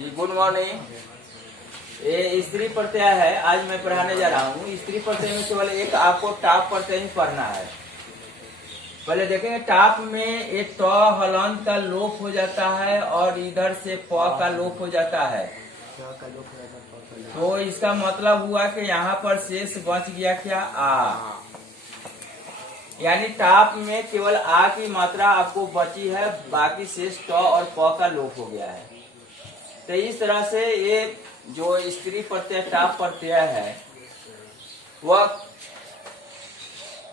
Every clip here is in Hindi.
जी गुड मॉर्निंग। ये स्त्री प्रत्यय है, आज मैं पढ़ाने जा रहा हूँ। स्त्री प्रत्यय में केवल एक आपको टाप प्रत्यय ही पढ़ना है। पहले देखेंगे टाप में एक ट हलंत का लोप हो जाता है और इधर से प का लोप हो जाता है। तो इसका मतलब हुआ कि यहाँ पर शेष बच गया क्या, आ। यानी टाप में केवल आ की मात्रा आपको बची है, बाकी शेष ट और प का लोप हो गया है। तो इस तरह से ये जो स्त्री प्रत्यय टाप प्रत्यय है, वह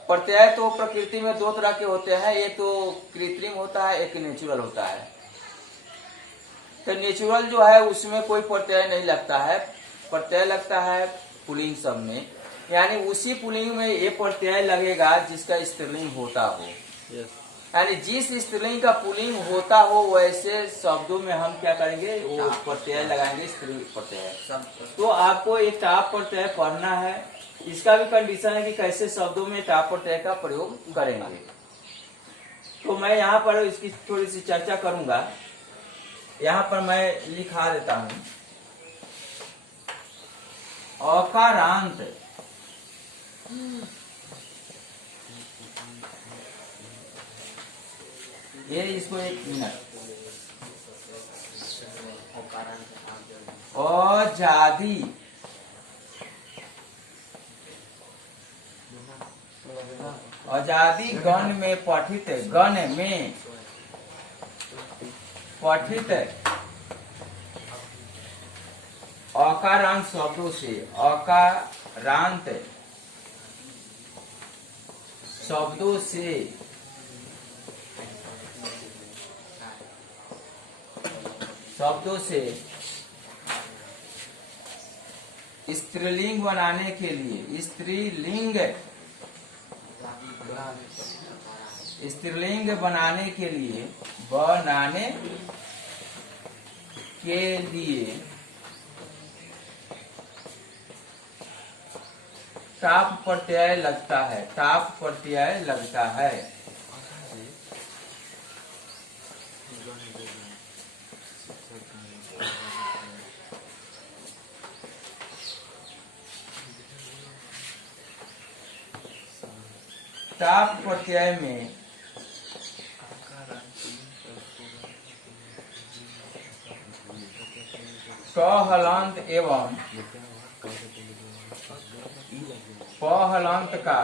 प्रत्यय तो प्रकृति में दो तरह के होते हैं, एक तो कृत्रिम होता है, एक नेचुरल होता है। तो नेचुरल जो है उसमें कोई प्रत्यय नहीं लगता है, प्रत्यय लगता है पुल्लिंग सब में, यानी उसी पुल्लिंग में ये प्रत्यय लगेगा जिसका स्त्रीलिंग होता हो। यानी जिस स्त्रीलिंग का पुल्लिंग होता हो वैसे शब्दों में हम क्या करेंगे, वो प्रत्यय लगाएंगे, स्त्री प्रत्यय। तो आपको एक टाप प्रत्यय पढ़ना है। इसका भी कंडीशन है कि कैसे शब्दों में टाप प्रत्यय का प्रयोग करेंगे। तो मैं यहाँ पर इसकी थोड़ी सी चर्चा करूंगा। यहाँ पर मैं लिखा देता हूँ अकारांत। ये इसको एक मिनट, अजादी, आजादी गण में पठित, गण में पठित अकारांत शब्दों से, अकारांत शब्दों से स्त्रीलिंग बनाने के लिए, स्त्रीलिंग बनाने के लिए टाप प्रत्यय लगता है, टाप प्रत्यय लगता है। टाप प्रत्यय में ट हलांत एवं प हलांत का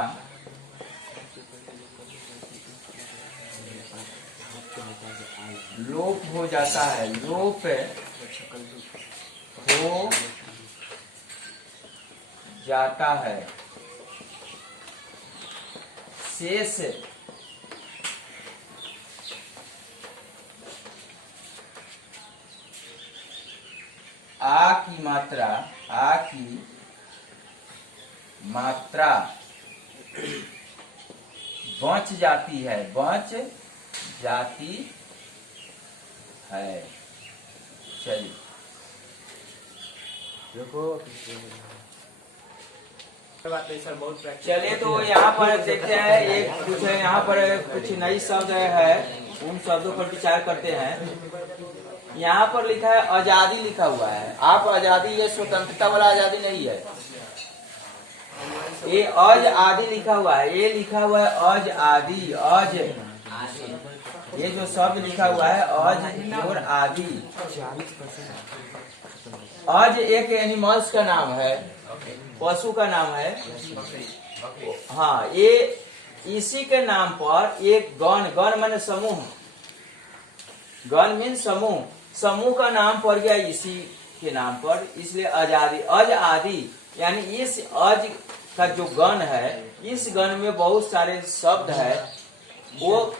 लोप हो जाता है, लोप हो जाता है। शेष आ की मात्रा बच जाती है, चलिए चलिए तो यहाँ पर देखते हैं, एक कुछ है यहाँ पर कुछ नई शब्द है, उन शब्दों पर विचार करते हैं। यहाँ पर लिखा है आजादी, लिखा हुआ है। आप आजादी, ये स्वतंत्रता वाला आजादी नहीं है, ये अज आदि लिखा हुआ है। ये लिखा हुआ है अज आदि, अज, ये जो शब्द लिखा हुआ है अज और आदि। अज एक एनिमल्स का नाम है, पशु का नाम है। हाँ, ये इसी के नाम पर एक गण माने समूह, गण मीन समूह, समूह का नाम पड़ गया इसी के नाम पर, इसलिए आजादी, अज आदि। यानी इस अज का जो गण है, इस गण में बहुत सारे शब्द है। वो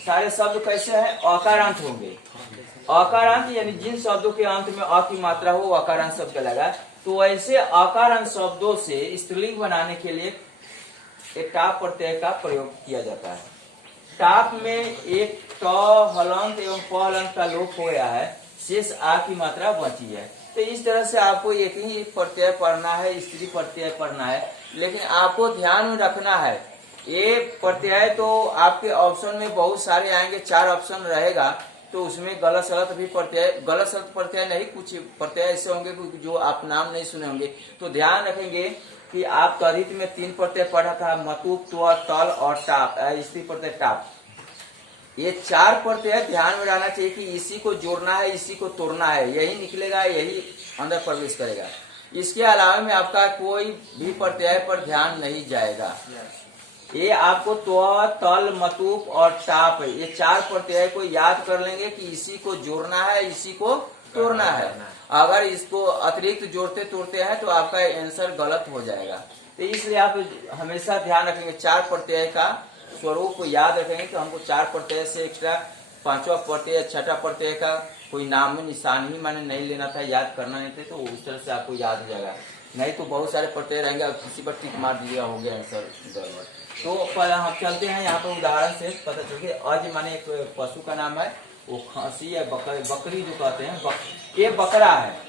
सारे शब्द कैसे हैं, अकारांत होंगे। अकारांत यानी जिन शब्दों के अंत में अ की मात्रा हो, अकारांत शब्द लगा। तो ऐसे अकारांत शब्दों से स्त्रीलिंग बनाने के लिए एक टाप प्रत्यय का प्रयोग किया जाता है। टाप में एक ट हलंत एवं प हलंत का लोप हो गया है, शेष आ की मात्रा बची है। तो इस तरह से आपको एक ही प्रत्यय पढ़ना है, स्त्री प्रत्यय पढ़ना है। लेकिन आपको ध्यान में रखना है, ये प्रत्यय तो आपके ऑप्शन में बहुत सारे आएंगे, 4 ऑप्शन रहेगा। तो उसमें गलत सलत भी प्रत्यय नहीं, कुछ प्रत्यय ऐसे होंगे जो आप नाम नहीं सुने होंगे। तो ध्यान रखेंगे कि आप तद्धित में 3 प्रत्यय पढ़ा था, मतुप, त्व, तल और टाप, स्त्री प्रत्यय टाप। ये 4 प्रत्यय ध्यान में रहना चाहिए कि इसी को जोड़ना है, इसी को तोड़ना है, यही निकलेगा, यही अंदर प्रवेश करेगा। इसके अलावा में आपका कोई भी प्रत्यय पर ध्यान नहीं जाएगा। ये आपको त्व, तल, मतुप और टाप, ये 4 प्रत्यय को याद कर लेंगे कि इसी को जोड़ना है, इसी को तोड़ना है। अगर इसको अतिरिक्त जोड़ते तोड़ते हैं तो आपका आंसर गलत हो जाएगा। तो इसलिए आप हमेशा ध्यान रखेंगे, 4 प्रत्यय का स्वरूप को याद रखेंगे कि हमको 4 प्रत्यय से एक्स्ट्रा 5वां प्रत्यय, 6ठा प्रत्यय का कोई नाम में निशान ही मैंने नहीं लेना था, याद करना नहीं थे, तो उस तरह से आपको याद हो जाएगा। नहीं तो बहुत सारे प्रत्यय रहेंगे, आप किसी पर टिक मार दिया, हो गया आंसर गड़बड़। तो हम चलते हैं यहाँ पर उदाहरण से पता चल के। अज माने एक पशु का नाम है, वो खसी है, बकरी जो कहते हैं, ये बकरा है।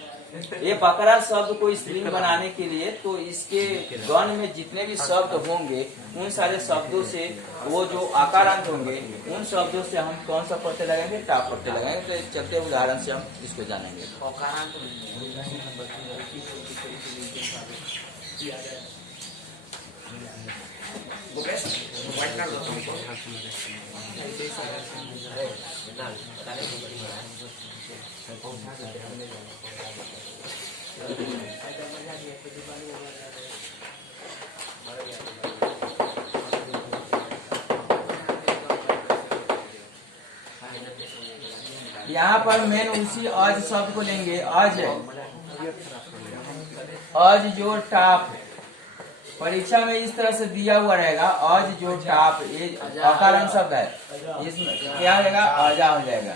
ये बकरा शब्द को स्त्रीलिंग बनाने के लिए, तो इसके गण में जितने भी शब्द होंगे उन सारे शब्दों से वो जो आकारांत होंगे उन शब्दों से हम कौन सा प्रत्यय लगाएंगे, टाप प्रत्यय लगाएंगे। तो इस चलते उदाहरण से हम इसको जानेंगे। यहाँ पर मेन उसी अज शब्द को लेंगे, अज जो टाप, परीक्षा में इस तरह से दिया हुआ रहेगा, अज जो टाप, ये अकारण शब्द है, इसमें क्या हो जाएगा, अजा हो जाएगा।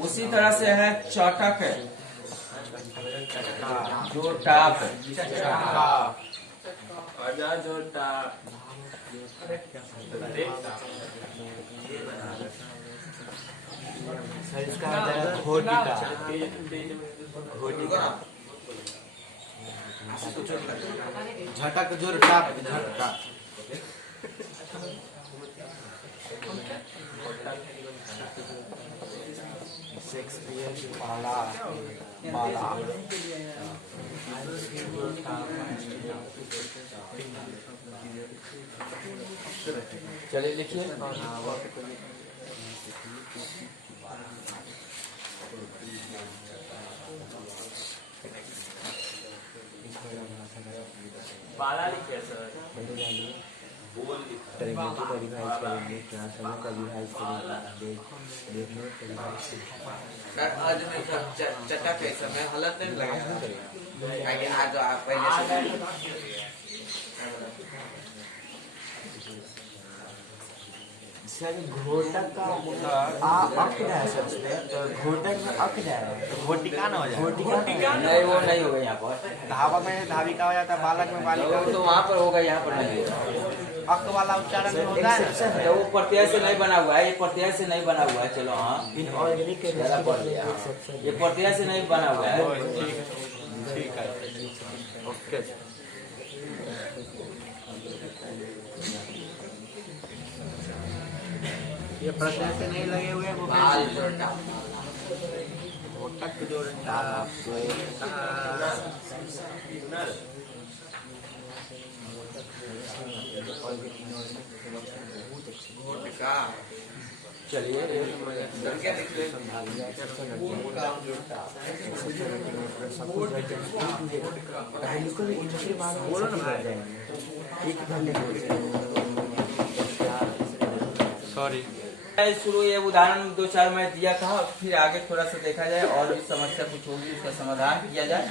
उसी तरह से है चटक, जो टाप, अजा जो टाप, झटक जोर टाप, झटका शेक्सपियर पाला माला। चलिए लिखिए। पाला लिखिए सर। टर्मिनेटर का रिवाइज करेंगे, ट्रांसफॉर्मर का रिवाइज करेंगे, देखने का रिवाइज करेंगे। आज में चटक है, समय हालत नहीं लगेगा, आज आप पहले से सर घोटक का अक है, सर उसमें घोटक में अक जाए तो घोटिका ना हो जाए, घोटिका नहीं, वो नहीं होगा यहाँ पर। धावा में धाविका हो जाता है, बालक में बालिका, तो वहाँ पर होगा, यहाँ पर नहीं होगा। अक वाला उच्चारण में होता है। तो वो प्रत्यय से नहीं बना हुआ है, ये प्रत्यय से नहीं बना हुआ है। चलो हाँ, इनऑर्गेनिक ये प्रत्यय से नहीं बना हुआ है। ठीक है, ओके। ये प्रत्यय से नहीं लगे हुए, वो बाल जोड़ना, घोटक जोड़ता, घोटका। चलिए क्या लिख रहे सॉरी। शुरू ये उदाहरण 2-4 मैं दिया था, फिर आगे थोड़ा सा देखा जाए और भी समस्या कुछ होगी उसका समाधान किया जाए।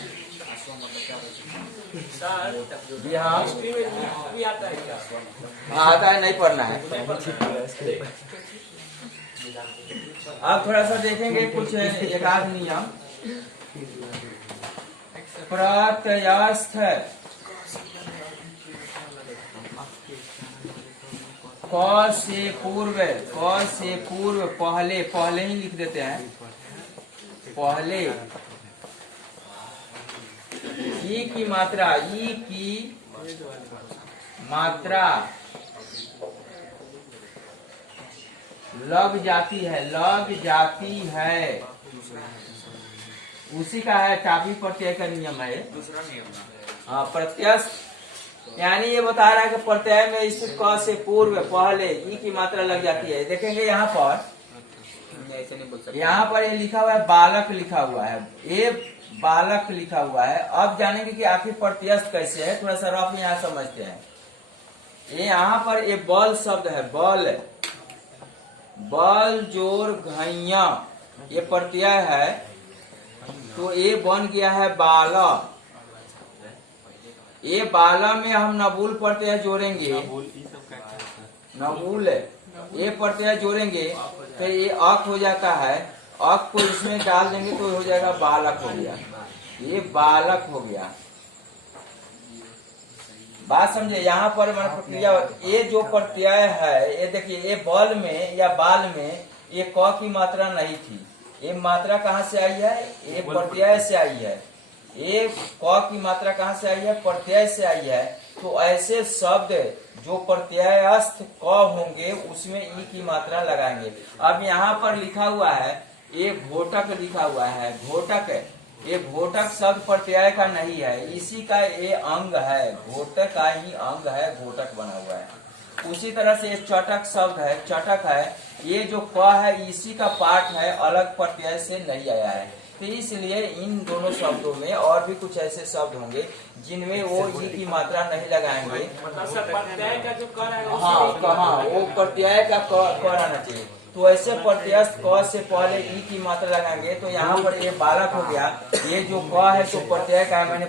जी हाँ, आता है, नहीं पढ़ना है। अब थोड़ा सा देखेंगे कुछ एक आध नियम। प्रत्ययस्थ क से पूर्व पहले ही लिख देते हैं, पहले ई की मात्रा लग जाती है, लग जाती है, उसी का है टापी प्रत्यय का नियम है। दूसरा नियम हाँ, प्रत्यय यानी ये बता रहा है कि प्रत्यय में इस क से पूर्व पहले ई की मात्रा लग जाती है। देखेंगे यहाँ पर, ऐसे नहीं बोल सकते। यहाँ पर ये लिखा हुआ है बालक लिखा हुआ है, ये बालक लिखा हुआ है। अब जानेंगे कि आखिर प्रत्यस्त कैसे है, थोड़ा सा रफ यहाँ समझते हैं। ये यहाँ पर ये बल शब्द है, बल, बल जोर घैया, ये प्रत्यय है, तो ये बन गया है बाला। ये बाला में हम नबूल प्रत्यय जोड़ेंगे, नबूल ये प्रत्यय जोड़ेंगे, फिर ये अक हो जाता है, अक को इसमें डाल देंगे तो हो जाएगा बालक हो गया, ये बालक हो गया। बात समझे? यहाँ पर हमारा प्रक्रिया, ये जो प्रत्यय है, ये देखिए, ये बल में या बाल में ये क की मात्रा नहीं थी, ये मात्रा कहाँ से आई है? ये प्रत्यय से आई है। ये क की मात्रा कहाँ से आई है? प्रत्यय से आई है। तो ऐसे शब्द जो प्रत्ययस्थ क होंगे उसमें ई की मात्रा लगाएंगे। अब यहाँ पर लिखा हुआ है, ये घोटक लिखा हुआ है, घोटक, ये घोटक शब्द प्रत्यय का नहीं है, इसी का ये अंग है, घोटक का ही अंग है, घोटक बना हुआ है। उसी तरह से ये चटक शब्द है, चटक है, ये जो क है इसी का पार्ट है, अलग प्रत्यय से नहीं आया है। तो इसलिए इन दोनों शब्दों में और भी कुछ ऐसे शब्द होंगे जिनमें वो ई की मात्रा नहीं लगाएंगे। हाँ, वो प्रत्यय का क आना चाहिए। तो ऐसे प्रत्ययस्थ क से पहले ई की मात्रा लगाएंगे। तो यहाँ पर ये बालक हो गया, ये जो क है तो प्रत्यय का है, मैंने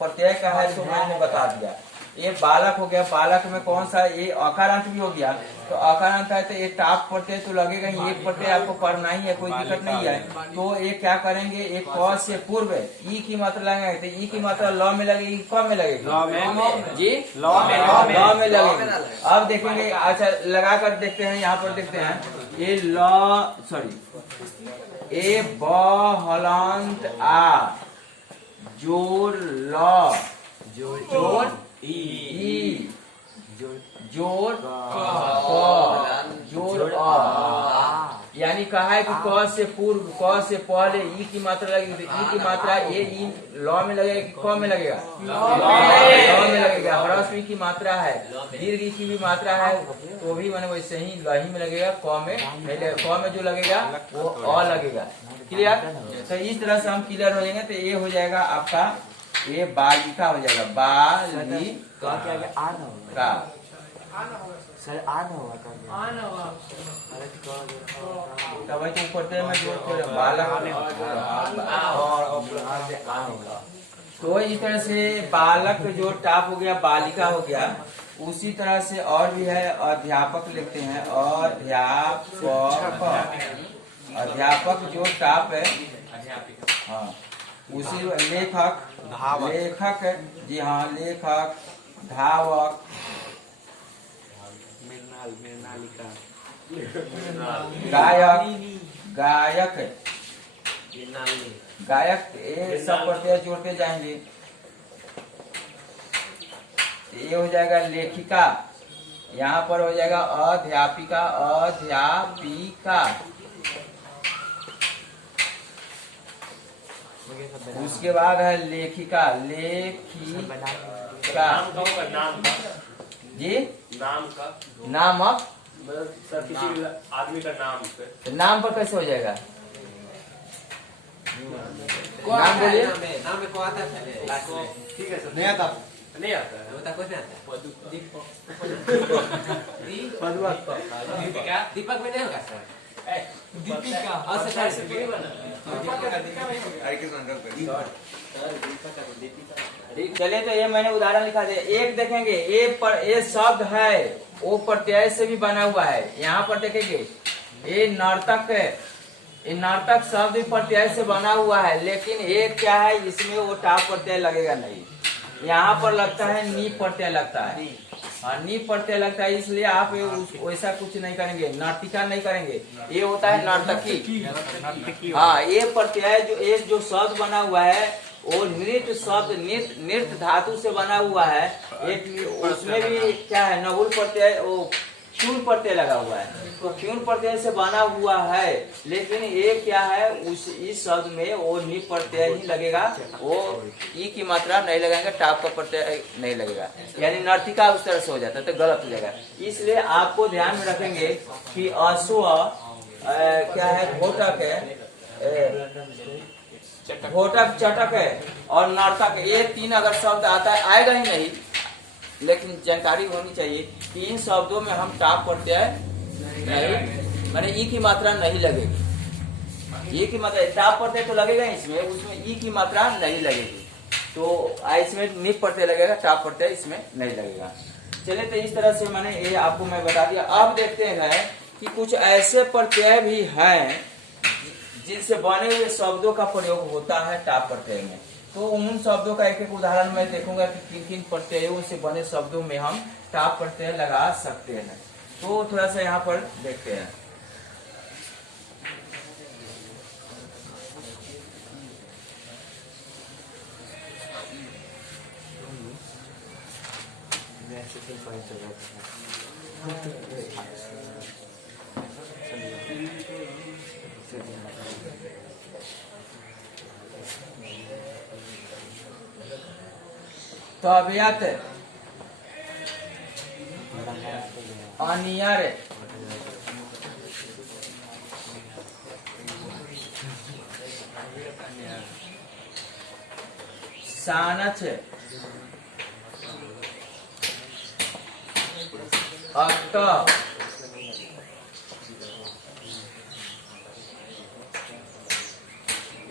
प्रत्यय का है तो मैंने बता दिया। ये बालक हो गया, बालक में कौन सा, ये अकारांत भी हो गया, तो अकारांत है तो ये टाप प्रत्यय तो लगेगा ही, एक प्रत्यय आपको पढ़ना ही है, कोई दिक्कत नहीं है। तो ये क्या करेंगे, एक क से पूर्व ई की मात्रा लगाएंगे, तो ई की मात्रा ल में लगेगी, क में लगेगी जी, ल में लगेगी। अब देखेंगे, अच्छा लगा कर देखते हैं, यहाँ पर देखते हैं, ये ल, सॉरी, ए ब हलांत आ, जोर ल, जोर ई, जोर क, जोर अ, यानी कहा है कि क से पूर्व, क से पहले ई की मात्रा लगेगी, तो ई की मात्रा ये ई ल में लगेगा कि क में लगेगा? ल में लगेगा। ह्रस्व ई की मात्रा है, दीर्घ ई की भी मात्रा है, तो भी मैंने वैसे ही ल ही में लगेगा, क में जो लगेगा वो अ लगेगा। क्लियर? तो इस तरह से हम क्लियर हो जाएंगे। तो ये हो जाएगा आपका, ये बालिका हो जाएगा, बालिका सर आन होगा तब तो ऊपर में जोड़ के बालक, तो इस तरह से बालक जो टाप हो गया, बालिका हो गया। उसी तरह से और भी है, अध्यापक लिखते हैं, अध्यापक, अध्यापक जो टाप है, हाँ, उसी लेखक, लेखक जी हाँ, लेखक, धावक, गायक, गायक, गायक, ये सब प्रत्यय जोड़ते जाएंगे। ये हो जाएगा लेखिका, यहाँ पर हो जाएगा अध्यापिका, अध्यापिका। उसके बाद है लेखिका, लेखिका जी, नामक, सर किसी आदमी का नाम पे, नाम पर कैसे हो जाएगा? नाम बोलिए। नाम में को आता है लास्ट में। ठीक है सर, नहीं आता, नहीं आता है। बता कुछ नहीं आता। दीपिका, दीपक में नहीं होगा सर। दीपिका, और सर से कोई बना चलिए, तो ये मैंने उदाहरण लिखा दिया। एक देखेंगे, ये शब्द है वो प्रत्यय से भी बना हुआ है। यहाँ पर देखेंगे, ये नर्तक है, ये नर्तक शब्द भी प्रत्यय से बना हुआ है, लेकिन ये क्या है, इसमें वो टाप प्रत्यय लगेगा नहीं, यहाँ पर लगता है नी प्रत्यय लगता है। हाँ, नी प्रत्यय लगता है, इसलिए आप वैसा कुछ नहीं करेंगे, नर्तिका नहीं करेंगे, ये होता है नर्तकी। हाँ, ये प्रत्यय जो शब्द बना हुआ है वो नृत्य शब्द, नृत्य धातु से बना हुआ है। एक उसमें भी क्या है, नवुल प्रत्यय, वो चूल प्रत्यय लगा हुआ है। क्यून प्रत्यय से बना हुआ है, लेकिन ये क्या है, इस शब्द में वो नि प्रत्यय ही लगेगा, वो ई की मात्रा नहीं लगाएंगे, टाप का प्रत्यय नहीं लगेगा, यानी नर्तिका उस तरह से हो जाता है तो गलत हो जाएगा। इसलिए आपको ध्यान में रखेंगे कि अश्व क्या है, घोटक है, घोटक चटक है और नर्तक, ये तीन अगर शब्द आता है, आएगा ही नहीं, लेकिन जानकारी होनी चाहिए कि इन शब्दों में हम टाप प्रत्यय नहीं, माने ई की मात्रा नहीं लगेगी। ई की मात्रा, टाप प्रत्यय तो लगेगा इसमें, उसमें ई की मात्रा नहीं लगेगी, तो इसमें निप प्रत्यय लगेगा, टाप प्रत्यय इसमें नहीं लगेगा। चलिए, तो इस तरह से मैंने ये आपको मैं बता दिया। अब देखते हैं कि कुछ ऐसे प्रत्यय भी हैं जिनसे बने हुए शब्दों का प्रयोग होता है टाप प्रत्यय में। तो उन शब्दों का एक एक उदाहरण मैं देखूंगा कि किन किन प्रत्ययों से बने शब्दों में हम टाप प्रत्यय लगा सकते हैं। तो थोड़ा सा यहाँ पर देखते हैं। तो अभियत, अनियर, सानच, अक्त,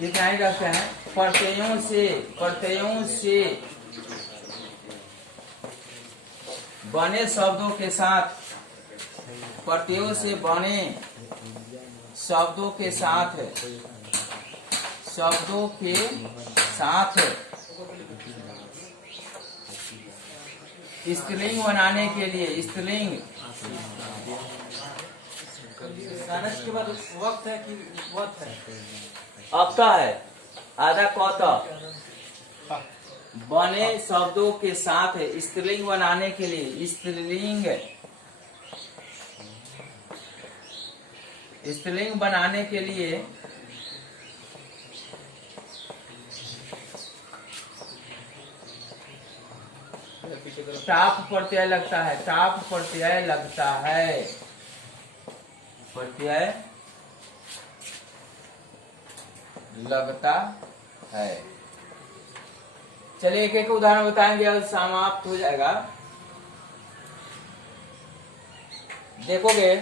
ये क्या ही रखते हैं, प्रत्ययों से बने शब्दों के साथ, प्रत्ययों से बने शब्दों के साथ स्त्रीलिंग बनाने के लिए, स्त्रीलिंग के बाद वक्त है कि वक्त है, अक्ता है, आधा कौता, बने शब्दों के साथ स्त्रीलिंग बनाने के लिए, स्त्रीलिंग बनाने के लिए टाप प्रत्यय लगता है, टाप प्रत्यय लगता है, प्रत्यय लगता है। चलिए एक एक उदाहरण बताएंगे और समाप्त हो जाएगा। देखोगे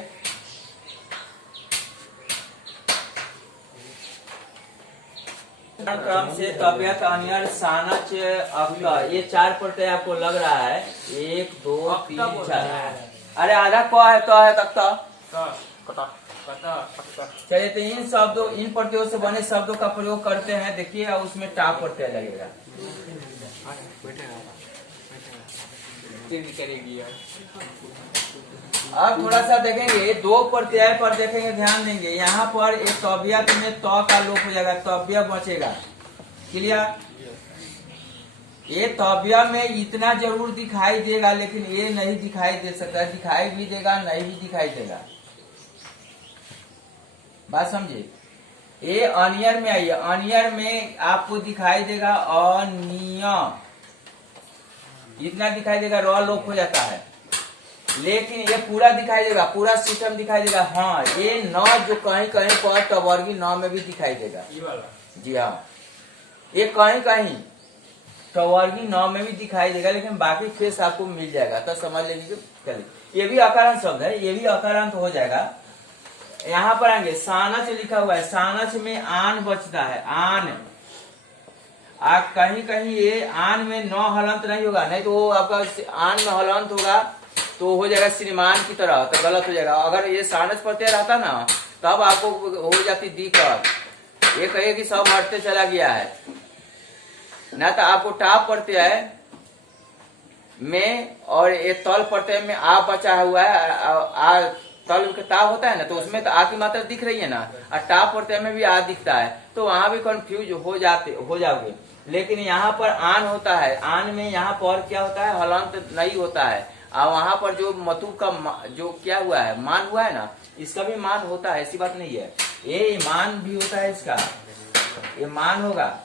क्रम से तबियत, अनियर, सानच, अक्ता, ये चार प्रत्यय आपको लग रहा है, 1 2 3 4। अरे आधा क है, तो है तख्ता। चलिए, तो इन शब्दों, इन प्रत्ययों से बने शब्दों का प्रयोग करते हैं। देखिए, और उसमें टाप प्रत्यय लगेगा। अब थोड़ा सा देखेंगे, दो प्रत्यय पर देखेंगे, ध्यान देंगे। यहाँ पर एक तबियत में त का लोप हो जाएगा, तबिया बचेगा। क्लियर? ये तबिया में इतना जरूर दिखाई देगा, लेकिन ये नहीं दिखाई दे सकता, दिखाई भी देगा, नहीं भी दिखाई देगा। बात समझे? ये अनियर में आइए, अनियर में आपको दिखाई देगा अनिय, इतना दिखाई देगा, र लोप हो जाता है। लेकिन ये पूरा दिखाई देगा, पूरा सिस्टम दिखाई देगा। हाँ, ये न जो कहीं कहीं पर टवर्गी न में भी दिखाई देगा। जी हाँ, ये कहीं कहीं टवर्गी न में भी दिखाई देगा, लेकिन बाकी फेस आपको मिल जाएगा, तो समझ लीजिए। चलिए, ये भी अकारांत शब्द है, ये भी अकारांत हो जाएगा। यहाँ पर आएंगे, सानच लिखा हुआ है, सानच में आन बचता है, आन। कहीं कहीं ये आन में न हलंत नहीं होगा, नहीं तो वो आपका आन में हलंत होगा तो हो जाएगा श्रीमान की तरह, तो गलत हो जाएगा। अगर ये सानच प्रत्यय रहता ना, तब आपको हो जाती दिक्कत, ये कहे कि सब हटते चला गया है ना, तो आपको टाप प्रत्यय में और ये तल प्रत्यय में आ बचा हुआ है, तल का ता होता है ना, तो उसमें तो आ की मात्रा दिख रही है ना, और टाप प्रत्यय में भी आ दिखता है, तो वहां भी कंफ्यूज हो जाओगे। लेकिन यहाँ पर आन होता है, आन में यहाँ पर क्या होता है, हलंत नहीं होता है, और वहां पर जो मतु का जो क्या हुआ है, मान हुआ है ना, इसका भी मान होता है, ऐसी बात नहीं है। ये मान भी होता है इसका, ये मान होगा,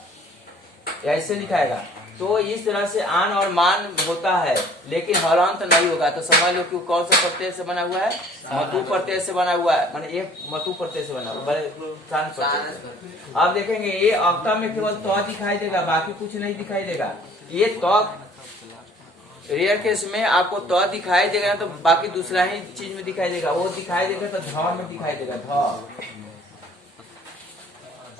ऐसे लिखाएगा। तो इस तरह से आन और मान होता है, लेकिन हलांत नहीं होगा। तो समझ लो कि कौन सा प्रत्यय से बना हुआ है, मतु प्रत्यय से बना हुआ है, माने ये मतु प्रत्यय से बना हुआ है। अब देखेंगे ये अक्ता में केवल तो दिखाई देगा, बाकी कुछ नहीं दिखाई देगा। ये तो रेयर केस में आपको तो दिखाई देगा, तो बाकी दूसरा ही चीज में दिखाई देगा। वो दिखाई देगा तो ध में दिखाई देगा, ध।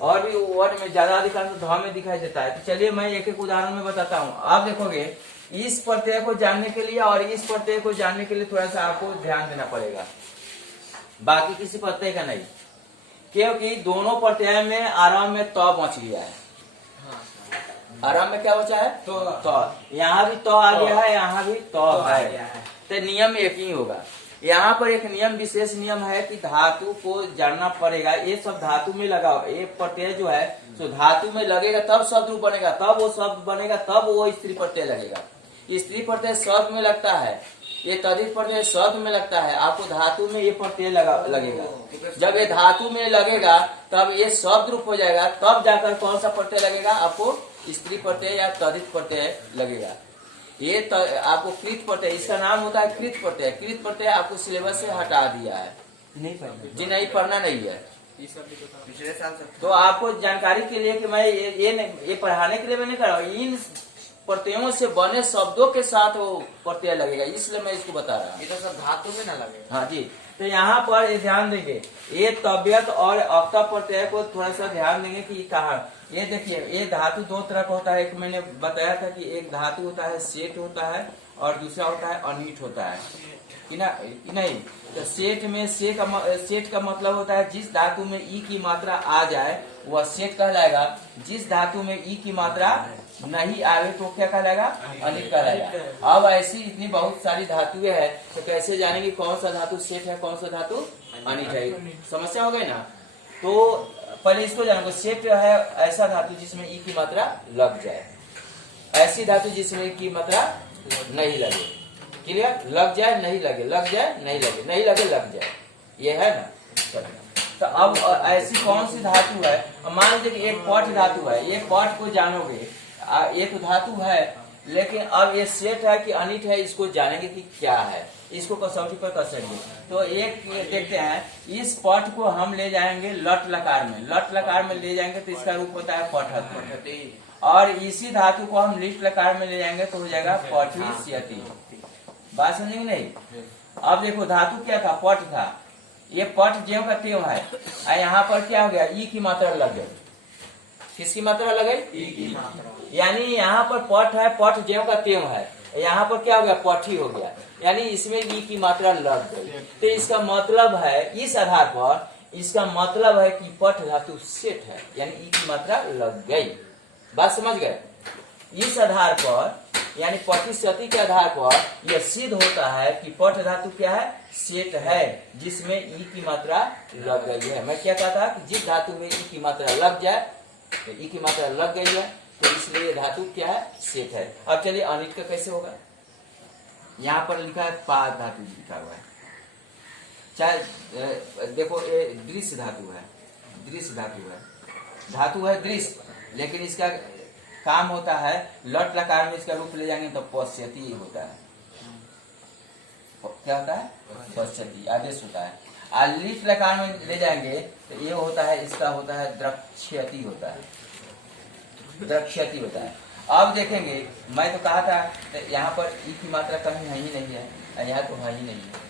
और भी वर्ड में ज्यादा अधिकांश तो ध में दिखाई देता है। तो चलिए मैं एक एक उदाहरण में बताता हूँ। आप देखोगे इस प्रत्यय को जानने के लिए और इस प्रत्यय को जानने के लिए थोड़ा सा आपको ध्यान देना पड़ेगा, बाकी किसी प्रत्यय का नहीं, क्योंकि दोनों प्रत्यय में आराम में तो बच गया है। आराम में क्या बचा है, तो यहाँ भी तो आ गया है, यहाँ भी तो है। तो नियम एक ही होगा। यहाँ पर एक नियम, विशेष नियम है कि धातु को जानना पड़ेगा। ये सब धातु में लगा, ये प्रत्यय जो है तो धातु में लगेगा तब शब्द रूप बनेगा, तब वो शब्द बनेगा, तब वो स्त्री प्रत्यय लगेगा। स्त्री प्रत्यय शब्द में लगता है, ये तद्धित प्रत्यय शब्द में लगता है। आपको धातु में ये प्रत्यय लगेगा। जब ये धातु में लगेगा तब ये शब्द रूप हो जाएगा, तब जाकर कौन सा प्रत्यय लगेगा, आपको स्त्री प्रत्यय या तद्धित प्रत्यय लगेगा। ये आपको कृत प्रत्यय, इसका नाम होता है कृत प्रत्यय। कृत प्रत्यय आपको सिलेबस से हटा दिया है, जी नहीं पढ़ना नहीं है। पिछले साल से तो आपको जानकारी के लिए कि मैं ये पढ़ाने के लिए मैं नहीं कर रहा हूँ, इन प्रत्ययों से बने शब्दों के साथ वो प्रत्यय लगेगा, इसलिए मैं इसको बता रहा हूँ। ये तो सब धातु में ना लगे। हाँ जी, तो यहाँ पर ये ध्यान देंगे, ये तबियत और अक्ता प्रत्यय को थोड़ा सा ध्यान देंगे कि कहाँ। ये देखिए, ये धातु दो तरह का होता है। एक मैंने बताया था कि एक धातु होता है सेठ होता है, और दूसरा होता है अनिट होता है कि नहीं। तो सेठ में सेठ का मतलब होता है जिस धातु में ई की मात्रा आ जाए वह सेठ कहलाएगा। जिस धातु में ई की मात्रा नहीं आवे तो क्या कहलाएगा, अनिट कहलाएगा। अब ऐसी इतनी बहुत सारी धातुएं हैं, तो कैसे जानेंगे कौन सा धातु सेठ है, कौन सा धातु अनिट है। समस्या हो गई ना। तो पहले इसको जानोगे, सेठ है ऐसा धातु जिसमें ई की मात्रा लग जाए, ऐसी धातु जिसमें ई की मात्रा नहीं लगे। क्लियर, लग जाए नहीं लगे, लग जाए नहीं लगे, नहीं लगे लग जाए, ये है ना। तो अब ऐसी कौन सी धातु है, मान लीजिए कि एक पट धातु है, ये पट को जानोगे, ये तो धातु है, लेकिन अब ये सेठ है कि अनिट है, इसको जानेंगे कि क्या है, इसको कसौटी पर कसेंगे। तो एक देखते हैं, इस पट को हम ले जाएंगे लट लकार में, लट लकार में ले जाएंगे तो इसका रूप होता है पठति, और इसी धातु को हम लिट लकार में ले जाएंगे तो हो जाएगा पठिष्यति। बात समझेंगे नहीं। अब देखो धातु क्या था, पट था, ये पट ज्यों का त्यों है, और यहाँ पर क्या हो गया, ई की मात्रा लग गई। किसकी मात्रा लग गई, ई की मात्रा। यानी यहाँ पर पट है, पट ज्यों का त्यों है, यहाँ पर क्या हो गया, पठी हो गया, यानी इसमें ई की मात्रा लग गई। तो इसका मतलब है, इस आधार पर इसका मतलब है कि पट धातु सेठ है, यानी ई की मात्रा लग गई। बात समझ गए। इस आधार पर यानी पठिष्यति के आधार पर यह सिद्ध होता है कि पट धातु क्या है, सेठ है, जिसमें ई की मात्रा लग गई है। मैं क्या कहता कि जिस धातु में ई की मात्रा लग जाए, तो ई की मात्रा लग गई है, तो इसलिए धातु क्या है, सेठ है। अब चलिए अनिट का कैसे होगा। यहाँ पर लिखा है पा धातु लिखा हुआ है, चाहे देखो ये दृश्य धातु है, दृश्य धातु है, धातु है दृश्य, लेकिन इसका काम होता है लट लकार में इसका रूप ले जाएंगे तो पश्यति होता है। क्या होता है, पश्यति आदेश होता है। और लिट लकार में ले जाएंगे तो ये होता है, इसका होता है द्रक्ष्यति होता है, द्रक्ष्यति होता है। अब देखेंगे, मैं तो कहा था तो यहाँ पर ई की मात्रा कहीं है ही नहीं है, और यहाँ तो है ही नहीं है,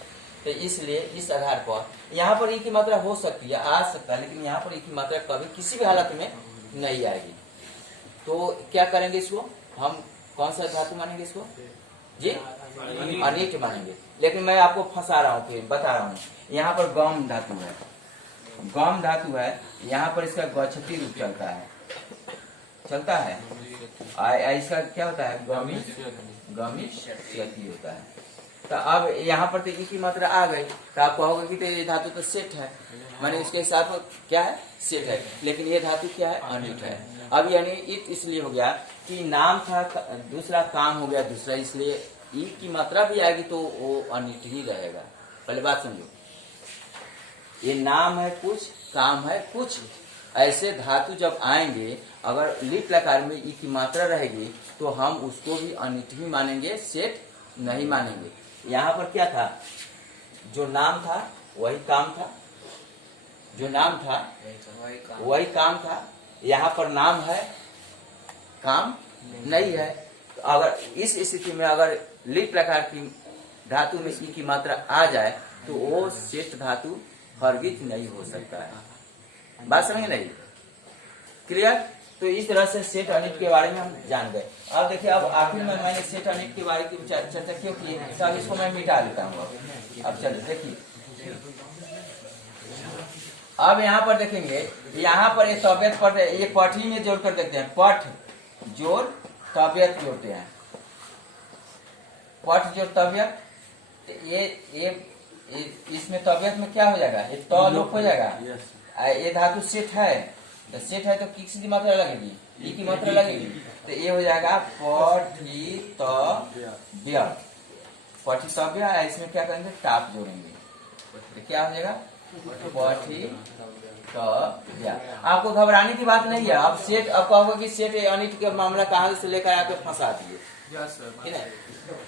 तो इसलिए इस आधार पर यहाँ पर ई की मात्रा हो सकती है, आ सकता है, लेकिन यहाँ पर ई की मात्रा कभी किसी भी हालत में नहीं आएगी। तो क्या करेंगे, इसको हम कौन सा धातु मानेंगे, इसको जी अनिट मानेंगे। लेकिन मैं आपको फंसा रहा हूँ, फिर बता रहा हूँ। यहाँ पर गम धातु है, गम धातु है, यहाँ पर इसका गच्छति रूप चलता है, चलता है। इसका क्या होता है, गमिष्यति होता है। तो अब यहाँ पर तो ई की मात्रा आ गई, तो आप कहोगे कि तो ये धातु तो सेठ है, माने इसके साथ क्या है, सेठ है, लेकिन ये धातु क्या है, अनिट है। अब यानी इत इसलिए हो गया कि नाम था, दूसरा काम हो गया दूसरा, इसलिए ई की मात्रा भी आएगी तो वो अनिट ही रहेगा। पहले बात समझो। ये नाम है कुछ, काम है कुछ। ऐसे धातु जब आएंगे, अगर लिट लकार में ई की मात्रा रहेगी तो हम उसको भी अनिट ही मानेंगे, सेठ नहीं मानेंगे। यहाँ पर क्या था, जो नाम था वही काम था, जो नाम था वही काम था। यहाँ पर नाम है, काम नहीं है। तो अगर इस स्थिति में अगर लिट प्रकार की धातु में ई की मात्रा आ जाए तो वो सेठ धातु हरगिज नहीं हो सकता है। बात समझ नहीं? क्लियर? तो इस तरह से सेठ अनिट के बारे में हम जान गए। अब देखिए, अब आखिर में मैंने सेठ अनिट के बारे की चर्चा क्यों की, तो इसको मैं मिटा देता हूँ। अब चलिए देखिए, अब यहाँ पर देखेंगे, यहाँ पर ये तबियत पर ये पठ ही में जोड़ कर देखते हैं, पठ जोड़ तबियत जोड़ते हैं, पठ जोड़ तबियत। ये इसमें तबियत में क्या हो जाएगा, ये तो लोप हो जाएगा। ये धातु सेठ है, तो सेठ है तो किसकी मात्रा लगेगी, ई की मात्रा लगेगी, तो ये हो जाएगा पठितव्य, पठितव्य। इसमें क्या करेंगे, टाप जोड़ेंगे, तो क्या हो जाएगा, पठितव्य। आपको घबराने की बात नहीं है। अब सेठ, अब कहोगे कि सेठ अनिट के मामला कहाँ से लेकर आके फंसा दिए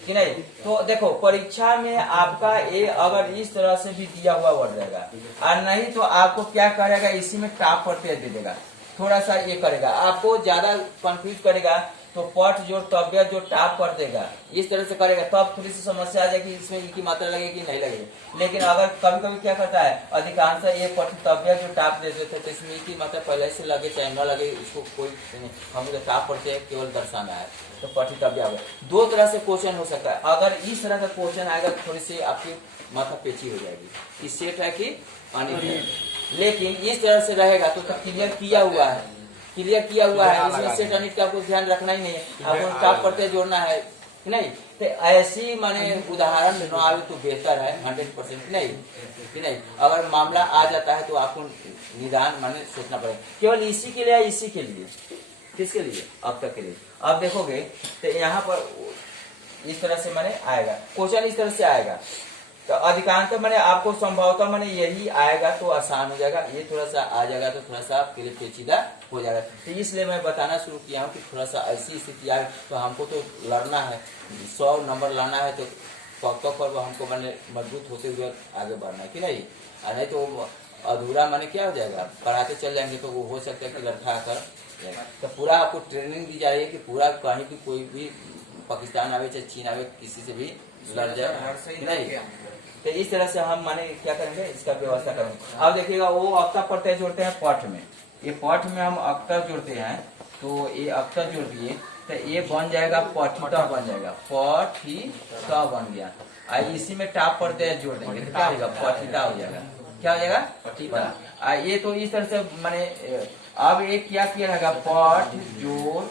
कि नहीं। तो देखो, परीक्षा में आपका ये अगर इस तरह से भी दिया हुआ बढ़ जाएगा, और नहीं तो आपको क्या करेगा, इसी में टाप प्रत्यय दे देगा, थोड़ा सा ये करेगा, आपको ज्यादा कंफ्यूज करेगा। तो पठ जो तव्य जो टाप कर देगा, इस तरह से करेगा, तब थोड़ी सी समस्या आ जाएगी, इसमें ई की मात्रा लगेगी नहीं लगेगी। लेकिन अगर कभी कभी क्या करता है, अधिकांश ये पठितव्य जो टाप दे देते तो इसमें ई की मात्रा पहले से लगे चाहे न लगे, इसको कोई नहीं, हम लोग टाप पढ़ते केवल दर्शाना है, तो पठितव्य आ गया। दो तरह से क्वेश्चन हो सकता है। अगर इस तरह का क्वेश्चन आएगा तो थोड़ी सी आपकी माथा पेची हो जाएगी कि सेठ है कि अनिट है। लेकिन इस तरह से रहेगा तो क्लियर किया हुआ है, क्लियर किया हुआ है, इसमें सेठ अनिट का आपको ध्यान रखना ही नहीं है, आपको टाप पढ़ते जोड़ना है कि नहीं। तो ऐसी माने उदाहरण न आवे तो बेहतर है, 100% नहीं कि नहीं। अगर मामला आ जाता है तो आपको निदान माने सोचना पड़ेगा, केवल इसी के लिए, इसी के लिए, किसके लिए, अब तक के लिए। अब देखोगे तो यहाँ पर इस तरह से माने आएगा क्वेश्चन, इस तरह से आएगा तो अधिकांश मैंने आपको संभवतः मैंने यही आएगा तो आसान हो जाएगा, ये थोड़ा सा आ जाएगा तो थोड़ा सा आपके लिए पेचीदा हो जाएगा। तो इसलिए मैं बताना शुरू किया हूँ कि थोड़ा सा ऐसी स्थिति आए तो हमको तो लड़ना है, 100 नंबर लाना है, तो पक्का पर हमको मैंने मजबूत होते हुए आगे बढ़ना है कि नहीं। और नहीं तो अधूरा मैंने क्या हो जाएगा, पढ़ाते चल जाएंगे तो वो हो सकता है कि लड़खा कर। तो पूरा आपको ट्रेनिंग दी जा रही है कि पूरा कहीं भी कोई भी पाकिस्तान आवे चाहे चीन आवे किसी से भी लड़ जाए नहीं। तो इस तरह से हम माने क्या करेंगे, इसका व्यवस्था करेंगे। अब देखिएगा, वो अक्ता प्रत्यय जोड़ते हैं पठ में, ये पठ में हम अक्ता जोड़ते हैं, तो ये अक्ता जोड़ दिए तो ये बन जाएगा पठिता, बन जाएगा पठिता बन गया। इसी में टाप प्रत्यय जोड़ देंगे तो क्या होगा, पठिता हो जाएगा, क्या हो जाएगा, पठिता। ये तो इस तरह से माने अब एक क्या किया रहेगा, पठ जोड़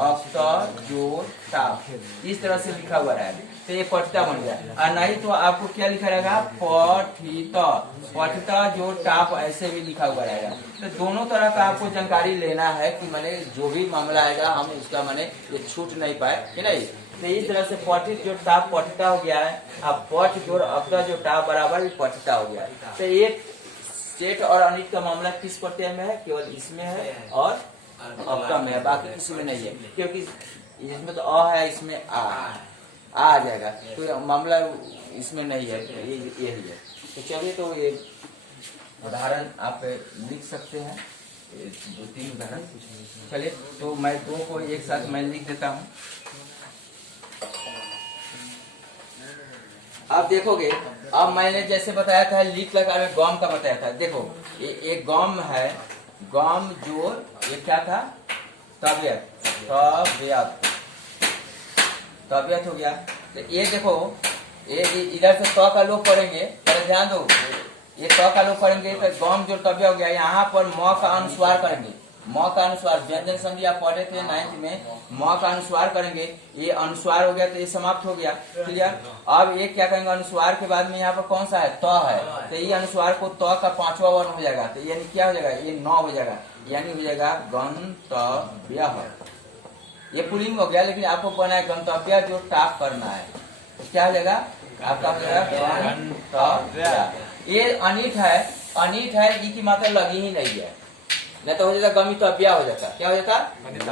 अक्ता जोड़ टाप, इस तरह से लिखा हुआ है तो ये पठिता बन गया। और नहीं तो आपको क्या लिखा रहेगा, पठिता, पठिता जो टाप ऐसे भी लिखा हुआ रहेगा। तो दोनों तरह का आपको जानकारी लेना है कि मैंने जो भी मामला आएगा हम उसका मैंने ये छूट नहीं पाए कि नहीं। तो इस तरह से पठित जो टाप पठिता हो गया है, अब पठ जोड़ अक्ता जो टाप बराबर भी पठिता हो गया है। तो एक सेठ और अनिट का मामला किस प्रत्यय में है, केवल इसमें है और अक्ता में है, बाकी किसी में नहीं है, क्योंकि इसमें तो अ है, इसमें आ जाएगा, तो मामला इसमें नहीं है, यही है। तो चलिए, तो ये उदाहरण आप लिख सकते हैं, 2-3 उदाहरण। चलिए, तो मैं दो को एक साथ मैं लिख देता हूँ। अब देखोगे, अब मैंने जैसे बताया था लिट लकार में गम का बताया था। देखो ये एक गम है, गम जोड़ ये क्या था, तबियत, तबियत हो गया। तो ये देखो, ये इधर से त का लोप पढ़ेंगे, पर ध्यान दो, ये त का लोप पढ़ेंगे तो गम जो तबियत हो गया, यहाँ पर म का अनुस्वार करेंगे, म का अनुस्वार, व्यंजन संधि आप पढ़े थे 9th में, म का अनुस्वार करेंगे, ये अनुस्वार हो गया तो ये समाप्त हो गया, क्लियर। अब ये क्या करेंगे, अनुस्वार के बाद में यहाँ पर कौन सा है, त है, तो ये अनुस्वार को त का 5वां वर्ण हो जाएगा, तो यानी क्या हो जाएगा, ये 9 हो जाएगा, यानी हो जाएगा गंतव्य। ये पुलिंग हो गया, लेकिन आपको कहना है गंतव्य जो टाप करना है, तो क्या हो जाएगा आपका हो जाएगा गंतव्य। ये अनिट है, अनिट है, ई की मात्रा लगी ही नहीं है, नहीं तो हो जाता गमितव्या हो जाता। क्या हो जाता?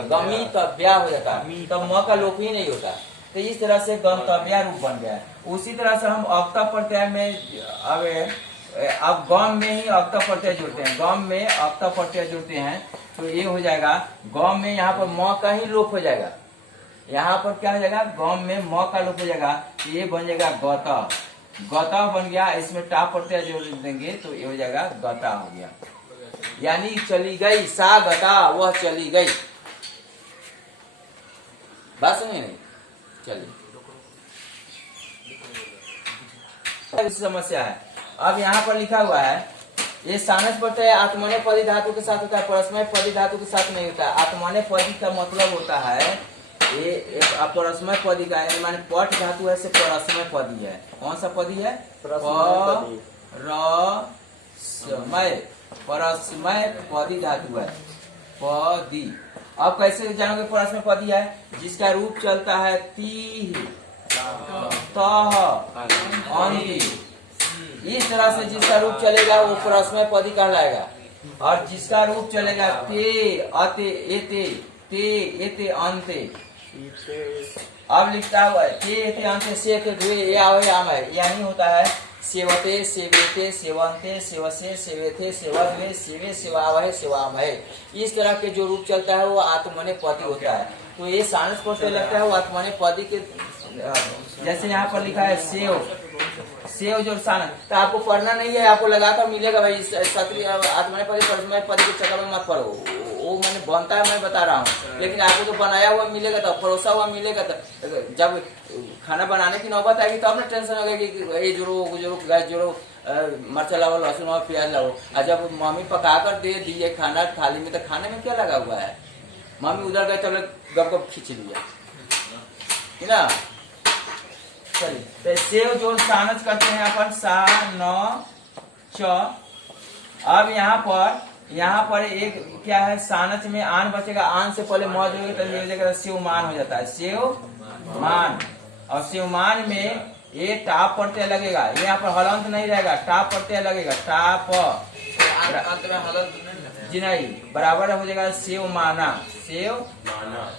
गमितव्या हो जाता, तब म का लोप ही नहीं होता। तो इस तरह से गंतव्या रूप बन गया। उसी तरह से हम अक्ता प्रत्यय में अब गम में ही अक्ता प्रत्यय जुड़ते हैं, गम में अक्ता प्रत्यय जुड़ते हैं तो ये हो जाएगा गम में, यहाँ पर म का ही लोप हो जाएगा। यहाँ पर क्या हो जाएगा? गम में म का लोप हो जाएगा, ये बन जाएगा गता। गता बन गया, इसमें टा प्रत्यय जोड़ देंगे तो ये हो जाएगा गता हो गया। यानी चली गई, सा गता, वह चली गई। बात समझे नहीं? चलिए, समस्या है। अब यहाँ पर लिखा हुआ है ये सानस प्रत्यय आत्मनेपदी धातु के साथ होता है, परस्मय पदी धातु के साथ नहीं होता है। आत्मनेपदी का मतलब होता है ये एक अपरस्मय पदी का है, माने पट धातु है से परस्मय पदी है। कौन सा पदी है? परस्मय पदी धातु है, पदी। अब कैसे जानोगे परस्मय पदी है? जिसका रूप चलता है ती, तह, अंति, इस तरह से जिसका रूप चलेगा वो परस्मय पदी कहलाएगा। और जिसका रूप चलेगा ते, अते, एते, ते, एते, अंते, अब लिखता हुआ है ते, एते, अंते, से, के, द्वे, ये आवे, आम है, यानी होता है सेवते, सेवेते, सेवंते, सेवसे, सेवेथे, सेवद्वे, सेवे, सेवावहे, सेवामहे। इस तरह के जो रूप चलता है वो आत्मनेपदी होता है। तो ये सानस प्रत्यय लगता है वो आत्मनेपदी के, जैसे यहाँ पर लिखा है सेव, सेव जो सानस, तो आपको पढ़ना नहीं है, आपको लगाकर मिलेगा भाई क्षत्रिय आत्मनेपदी परस्मयपदी के चक्कर में मत पढ़ो, वो मैंने बनता है, मैं बता रहा हूँ। लेकिन आपको तो बनाया हुआ मिलेगा, तो परोसा हुआ मिलेगा, तो जब खाना बनाने की नौबत आएगी तो अपना टेंशन होगा कि ये जोड़ो, गुजरो, गैस जोड़ो, मरचा लाओ, लहसुन लाओ, प्याज लाओ। और जब मम्मी पका कर दे दिए खाना थाली में, तो खाने में क्या लगा हुआ है? मम्मी उधर गए तो गप गप खींच लिया है ना। चलिए, तो सेव जो सानस करते हैं अपन सा न च। अब यहाँ पर एक क्या है, सानस में आन बचेगा, आन से पहले म जोड़ेंगे तो ये हो जाएगा शिवमान हो जाता है, शिवमान। और शिवमान में ये टाप प्रत्यय लगेगा, यहाँ पर हलंत नहीं रहेगा, टाप प्रत्यय लगेगा, टाप अंत में हलंत जी नहीं, बराबर हो जाएगा शिवमाना, शिव माना,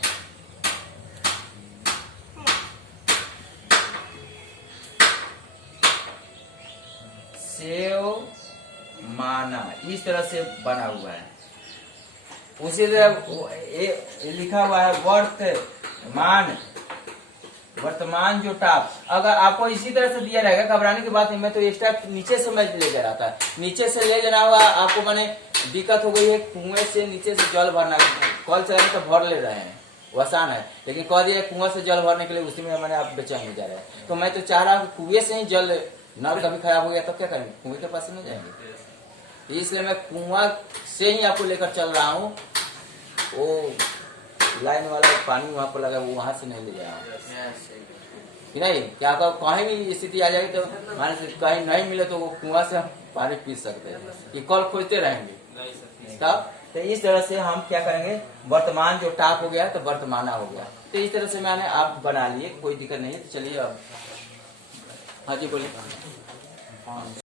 सेव माना, इस तरह से बना हुआ है। उसी तरह लिखा हुआ है वर्तमान, वर्तमान जो टाप, अगर आपको इसी तरह से दिया रहेगा, घबराने की बात नहीं, मैं तो एक्स्ट्रा नीचे से मैं ले जा रहा था, नीचे से ले जाना हुआ आपको, मैंने दिक्कत हो गई है, कुएं से नीचे से जल भरना, कल चलाने तो भर ले रहे हैं, वो आसान है, लेकिन कह दिया कुआं से जल भरने के लिए, उसी में मैंने आप बेचैन हो जा रहे हैं। तो मैं तो चाह रहा हूँ कुएं से ही जल, नल कभी खराब हो गया तो क्या करेंगे, कुएं के पास नहीं जाएंगे, इसलिए मैं कुआं से ही आपको लेकर चल रहा हूँ। वो लाइन वाला पानी वहां पर लगा, वो वहां से नहीं ले जा रहा कि नहीं, क्या कहीं भी स्थिति आ जाएगी तो माने से कहीं नहीं मिले तो वो कुआं से हम पानी पी सकते हैं, कि कल खोजते रहेंगे तब। तो इस तरह से हम क्या करेंगे, वर्तमान जो टाप हो गया तो वर्तमाना हो गया। तो इस तरह से मैंने आप बना लिए, कोई दिक्कत नहीं है। तो चलिए अब हाँ जी बोलिए।